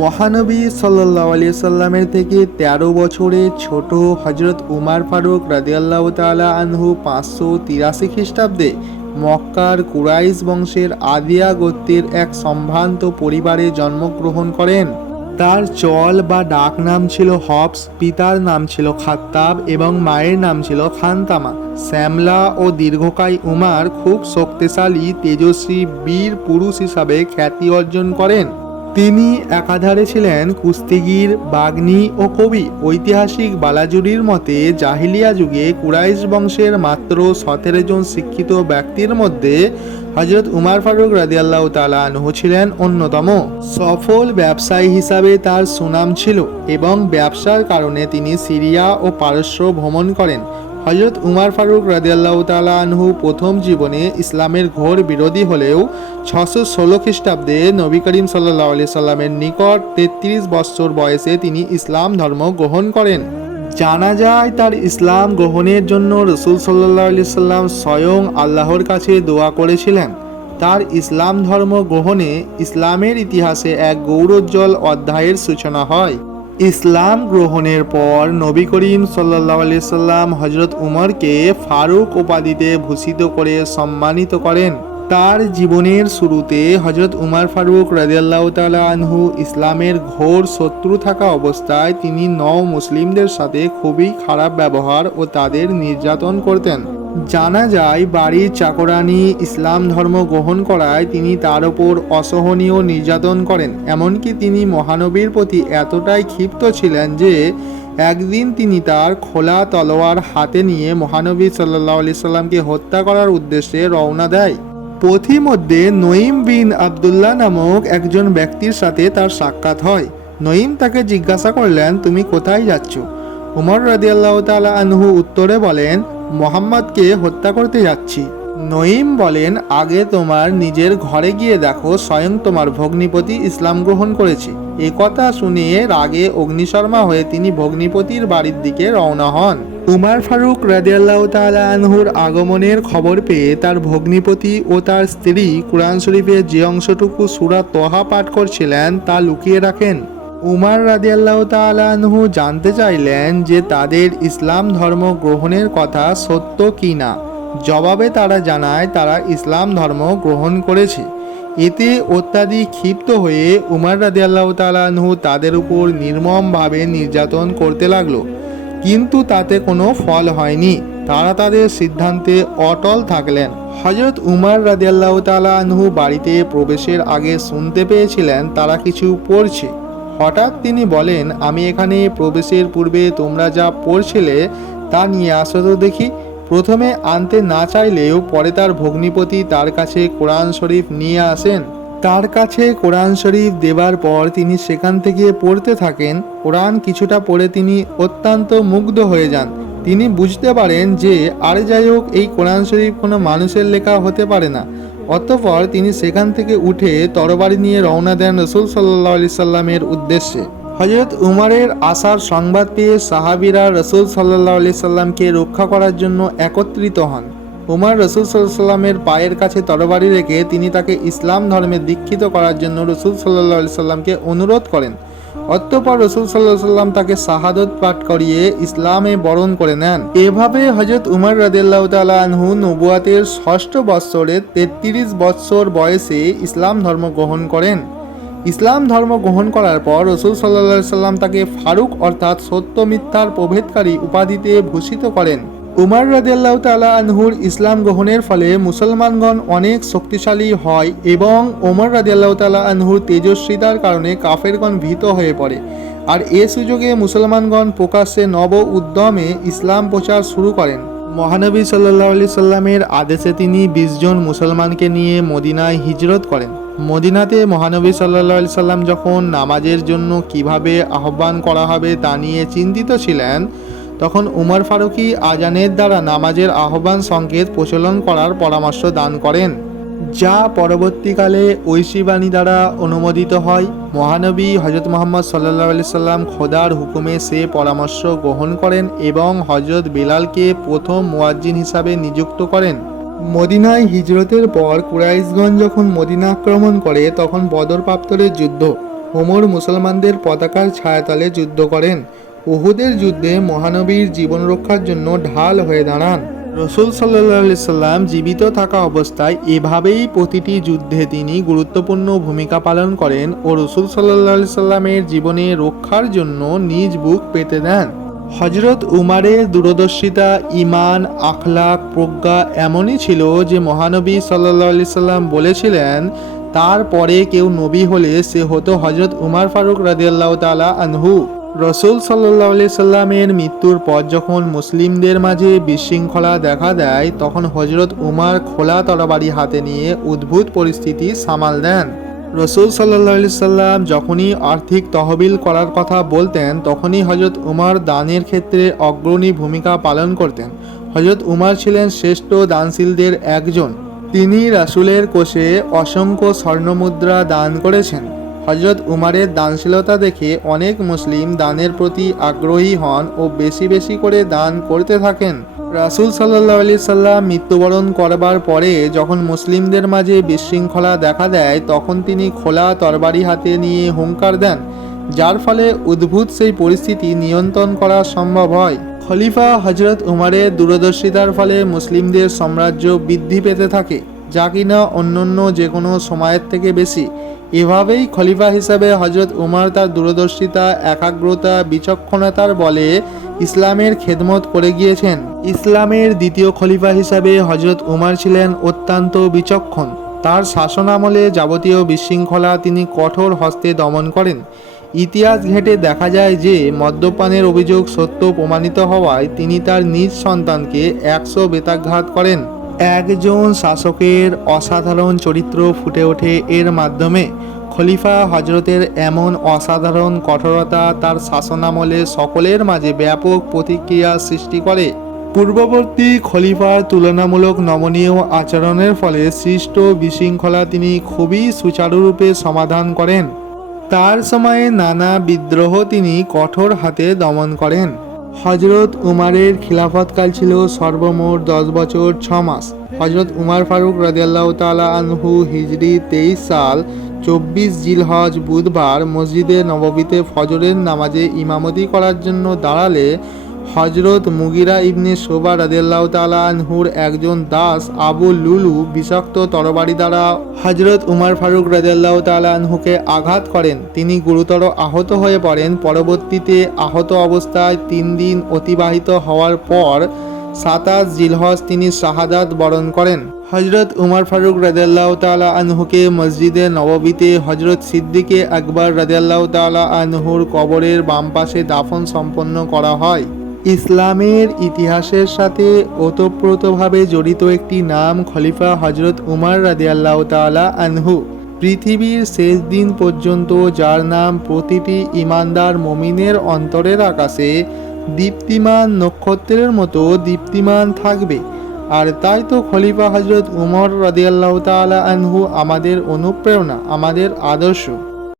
মহানবী সাল্লাহ আলিয়া সাল্লামের থেকে ১৩ বছরের ছোট হজরত উমার ফারুক রাদিয়াল্লাহ তালা আনহু পাঁচশো তিরাশি খ্রিস্টাব্দে মক্কার কুরাইশ বংশের আদিয়া গোত্রের এক সম্ভ্রান্ত পরিবারে জন্মগ্রহণ করেন। তার চল বা ডাক নাম ছিল হবস পিতার নাম ছিল খাত্তাব এবং মায়ের নাম ছিল খানতামা। শ্যামলা ও দীর্ঘকায় উমার খুব শক্তিশালী, তেজস্বী, বীর পুরুষ হিসাবে খ্যাতি অর্জন করেন। তিনি একাধারে ছিলেন কুস্তিগির, বাগ্নি ও কবি। ঐতিহাসিক বালাজুরির মতে জাহিলিয়া যুগে কুরাইশ বংশের মাত্র সতেরো জন শিক্ষিত ব্যক্তির মধ্যে হজরত উমার ফারুক রাদিয়াল্লাহ তালা আনহু ছিলেন অন্যতম। সফল ব্যবসায়ী হিসাবে তার সুনাম ছিল এবং ব্যবসার কারণে তিনি সিরিয়া ও পারস্য ভ্রমণ করেন। হজরত উমার ফারুক রাদিয়াল্লাহ তালা প্রথম জীবনে ইসলামের ঘোর বিরোধী হলেও ছশো ষোলো খ্রিস্টাব্দে নবী করিম সাল্লাহ আলি সাল্লামের নিকট তেত্রিশ বৎসর বয়সে তিনি ইসলাম ধর্ম গ্রহণ করেন। জানা যায় তার ইসলাম গ্রহণের জন্য রসুল সাল্লাহ আলি সাল্লাম স্বয়ং আল্লাহর কাছে দোয়া করেছিলেন। তার ইসলাম ধর্ম গ্রহণে ইসলামের ইতিহাসে এক গৌরোজ্জ্বল অধ্যায়ের সূচনা হয়। ইসলাম গ্রহণের পর নবী করিম সাল্লাহ সাল্লাম হজরত উমরকে ফারুক উপাধিতে ভূষিত করে সম্মানিত করেন। তার জীবনের শুরুতে হজরত উমার ফারুক রাজিয়াল্লাহ তালা আনহু ইসলামের ঘোর শত্রু থাকা অবস্থায় তিনি নও মুসলিমদের সাথে খুবই খারাপ ব্যবহার ও তাদের নির্যাতন করতেন। জানা যায়, বাড়ির চাকরানি ইসলাম ধর্ম গ্রহণ করায় তিনি তার ওপর অসহনীয় নির্যাতন করেন। এমনকি তিনি মহানবীর প্রতি এতটাই ক্ষিপ্ত ছিলেন যে, একদিন তিনি তার খোলা তলোয়ার হাতে নিয়ে মহানবী সাল্লাহ আলি সাল্লামকে হত্যা করার উদ্দেশ্যে রওনা দেয়। পথিমধ্যে নঈম বিন আবদুল্লাহ নামক একজন ব্যক্তির সাথে তার সাক্ষাৎ হয়। নঈম তাকে জিজ্ঞাসা করলেন, তুমি কোথায় যাচ্ছ? উমর রাদিয়াল্লাহ তাআলা আনহু উত্তরে বলেন মোহাম্মদকে হত্যা করতে যাচ্ছি। নঈম বলেন, আগে তোমার নিজের ঘরে গিয়ে দেখো, স্বয়ং তোমার ভগ্নিপতি ইসলাম গ্রহণ করেছে। এ কথা শুনে রাগে অগ্নিশর্মা হয়ে তিনি ভগ্নিপতির বাড়ির দিকে রওনা হন। উমার ফারুক রাদিয়াল্লাহ তাআলা আনহুর আগমনের খবর পেয়ে তার ভগ্নিপতি ও তার স্ত্রী কুরআন শরীফের যে অংশটুকু সুরা তোহা পাঠ করছিলেন তা লুকিয়ে রাখেন। উমার রাদিয়াল্লাহ তালানহু জানতে চাইলেন যে তাদের ইসলাম ধর্ম গ্রহণের কথা সত্য কি না। জবাবে তারা জানায়, তারা ইসলাম ধর্ম গ্রহণ করেছে। এতে অত্যাধিক ক্ষিপ্ত হয়ে উমার রাদিয়াল্লাহ তালানহু তাদের উপর নির্মমভাবে নির্যাতন করতে লাগল। কিন্তু তাতে কোনো ফল হয়নি। তারা তাদের সিদ্ধান্তে অটল থাকলেন। হজরত উমার রাদিয়াল্লাহ তালা আনহু বাড়িতে প্রবেশের আগে শুনতে পেয়েছিলেন, তারা কিছু পড়ছে। হঠাৎ তিনি বলেন, আমি এখানে প্রবেশের পূর্বে তোমরা যা পড়ছিলে তা নিয়ে আসো তো দেখি। প্রথমে আনতে না চাইলেও পরে তার ভগ্নিপতি তার কাছে কোরআন শরীফ নিয়ে আসেন। তার কাছে কোরআন শরীফ দেবার পর তিনি সেখান থেকে পড়তে থাকেন। কোরআন কিছুটা পড়ে তিনি অত্যন্ত মুগ্ধ হয়ে যান। তিনি বুঝতে পারেন যে, আর যাই হোক, এই কোরআন শরীফ কোনো মানুষের লেখা হতে পারে না। অতঃপর তিনি সেখান থেকে উঠে তরবারি নিয়ে রওনা দেন রসুল সাল্লাহ আলি সাল্লামের উদ্দেশ্যে। হজরত উমারের আসার সংবাদ পেয়ে সাহাবিরা রসুল সাল্লাহ আলি সাল্লামকে রক্ষা করার জন্য একত্রিত হন। উমার রসুল সাল্লামের পায়ের কাছে তরবারি রেখে তিনি তাকে ইসলাম ধর্মে দীক্ষিত করার জন্য রসুল সাল্লাহ সাল্লামকে অনুরোধ করেন। অতঃপর রসুল সাল্লাহ সাল্লাম তাকে শাহাদত পাঠ করিয়ে ইসলামে বরণ করে নেন। এভাবে হজরত উমর রাদিল্লাহ তালা আনহু নবুয়াতের ষষ্ঠ বৎসরে তেত্রিশ বৎসর বয়সে ইসলাম ধর্ম গ্রহণ করেন। ইসলাম ধর্ম গ্রহণ করার পর রসুল সাল্লা সাল্লাম তাকে ফারুক অর্থাৎ সত্য মিথ্যার প্রভেদকারী উপাধিতে ভূষিত করেন। উমার রাদিয়াল্লাহ তালা আনহুর ইসলাম গ্রহণের ফলে মুসলমানগণ অনেক শক্তিশালী হয় এবং ওমর রাদিয়াল্লাহ তালা আনহুর তেজস্বিতার কারণে কাফেরগণ ভীত হয়ে পড়ে। আর এ সুযোগে মুসলমানগণ প্রকাশ্যে নব উদ্যমে ইসলাম প্রচার শুরু করেন। মহানবী সাল্লাহ আলি সাল্লামের আদেশে তিনি বিশ জন মুসলমানকে নিয়ে মদিনায় হিজরত করেন। মদিনাতে মহানবী সাল্লাহ আলি সাল্লাম যখন নামাজের জন্য কীভাবে আহ্বান করা হবে তা নিয়ে চিন্তিত ছিলেন তখন উমর ফারুকি আজানের দ্বারা নামাজের আহ্বান সংকেত প্রচলন করার পরামর্শ দান করেন, যা পরবর্তীকালে ঐশীবাণী দ্বারা অনুমোদিত হয়। মহানবী হজরত মোহাম্মদ সাল্লাহ আলি সাল্লাম খোদার হুকুমে সে পরামর্শ গ্রহণ করেন এবং হজরত বেলালকে প্রথম মুয়াজ্জিন হিসাবে নিযুক্ত করেন। মদিনায় হিজরতের পর কুরাইশগঞ্জ যখন মদিনা আক্রমণ করে, তখন বদর প্রাপ্তরের যুদ্ধ। ওমর মুসলমানদের পতাকার ছায়াতলে যুদ্ধ করেন। উহুদের যুদ্ধে মহানবীর জীবন রক্ষার জন্য ঢাল হয়ে দাঁড়ান। রসুল সাল্লাহ সাল্লাম জীবিত থাকা অবস্থায় এভাবেই প্রতিটি যুদ্ধে তিনি গুরুত্বপূর্ণ ভূমিকা পালন করেন ও রসুল সাল্লাহ সাল্লামের জীবনে রক্ষার জন্য নিজ বুক পেতে দেন। হজরত উমারের দূরদর্শিতা ইমান আখলাক প্রজ্ঞা এমনই ছিল যে মহানবী সাল্লাহ সাল্লাম বলেছিলেন, তারপরে কেউ নবী হলে সে হতো হজরত উমার ফারুক রাদিয়াল্লাহ তালা আনহু। রসুল সাল্লাহ সাল্লামের মৃত্যুর পর যখন মুসলিমদের মাঝে বিশৃঙ্খলা দেখা দেয়, তখন হজরত উমার খোলা তরবারি হাতে নিয়ে উদ্ভূত পরিস্থিতি সামাল দেন। রসুল সাল্লাহ সাল্লাম যখনই আর্থিক তহবিল করার কথা বলতেন, তখনই হজরত উমার দানের ক্ষেত্রে অগ্রণী ভূমিকা পালন করতেন। হজরত উমার ছিলেন শ্রেষ্ঠ দানশীলদের একজন। তিনি রাসুলের কোষে অসংখ্য স্বর্ণমুদ্রা দান করেছেন। হজরত উমারের দানশীলতা দেখে অনেক মুসলিম দানের প্রতি আগ্রহী হন ও বেশি বেশি করে দান করতে থাকেন। রাসুল সাল্লাহ আলি সাল্লাম মৃত্যুবরণ করবার পরে যখন মুসলিমদের মাঝে বিশৃঙ্খলা দেখা দেয়, তখন তিনি খোলা তরবারি হাতে নিয়ে হুঙ্কার দেন, যার ফলে উদ্ভূত সেই পরিস্থিতি নিয়ন্ত্রণ করা সম্ভব হয়। খলিফা হজরত উমারের দূরদর্শিতার ফলে মুসলিমদের সাম্রাজ্য বৃদ্ধি পেতে থাকে। যা কিনা অন্যান্য যে কোনো সময়ের থেকে বেশি। এভাবেই খলিফা হিসাবে হজরত উমার তার দূরদর্শিতা, একাগ্রতা, বিচক্ষণতার বলে ইসলামের খেদমত করে গিয়েছেন। ইসলামের দ্বিতীয় খলিফা হিসাবে হজরত উমার ছিলেন অত্যন্ত বিচক্ষণ। তার শাসনামলে যাবতীয় বিশৃঙ্খলা তিনি কঠোর হস্তে দমন করেন। ইতিহাস ঘেঁটে দেখা যায় যে, মদ্যপানের অভিযোগ সত্য প্রমাণিত হওয়ায় তিনি তার নিজ সন্তানকে একশো বেতাঘাত করেন। একজন শাসকের অসাধারণ চরিত্র ফুটে ওঠে এর মাধ্যমে। খলিফা হজরতের এমন অসাধারণ কঠোরতা তার শাসনামলে সকলের মাঝে ব্যাপক প্রতিক্রিয়া সৃষ্টি করে। পূর্ববর্তী খলিফার তুলনামূলক নমনীয় আচরণের ফলে সৃষ্ট বিশৃঙ্খলা তিনি খুবই সুচারুরূপে সমাধান করেন। তার সময়ে নানা বিদ্রোহ তিনি কঠোর হাতে দমন করেন। হজরত উমারের খিলাফতকাল ছিল সর্বমোট দশ বছর ছ মাস। হজরত উমার ফারুক রাজিয়াল্লাহ তালা আনহু হিজড়ি তেইশ সাল চব্বিশ জিলহজ বুধবার মসজিদে নববীতে ফজরের নামাজে ইমামতি করার জন্য দাঁড়ালে হজরত মুগিরা ইবনে শোভা রাদিয়াল্লাহু তাআলা একজন দাস আবু লুলু বিষাক্ত তরবারি দ্বারা হজরত উমার ফারুক রাদিয়াল্লাহু তাআলা আঘাত করেন। তিনি গুরুতর আহত হয়ে পড়েন। পরবর্তীতে আহত অবস্থায় তিন দিন অতিবাহিত হওয়ার পর সাতাশ জিলহজ তিনি শাহাদাত বরণ করেন। হজরত উমার ফারুক রাদিয়াল্লাহ তাআলা আনহুকে মসজিদে নববীতে হজরত সিদ্দিকে আকবর রাদিয়াল্লাহ তাআলা আনহুর কবরের বাম পাশে দাফন সম্পন্ন করা হয়। ইসলামের ইতিহাসের সাথে ওতপ্রোতভাবে জড়িত একটি নাম খলিফা হজরত উমার রাদিয়াল্লাহ তাআলা আনহু। পৃথিবীর শেষ দিন পর্যন্ত যার নাম প্রতিটি ইমানদার মমিনের অন্তরের আকাশে দীপ্তিমান নক্ষত্রের মতো দীপ্তিমান থাকবে। আর তাই তো খলিফা হজরত উমর রাদিয়াল্লাহ তাআলা আনহু আমাদের অনুপ্রেরণা, আমাদের আদর্শ।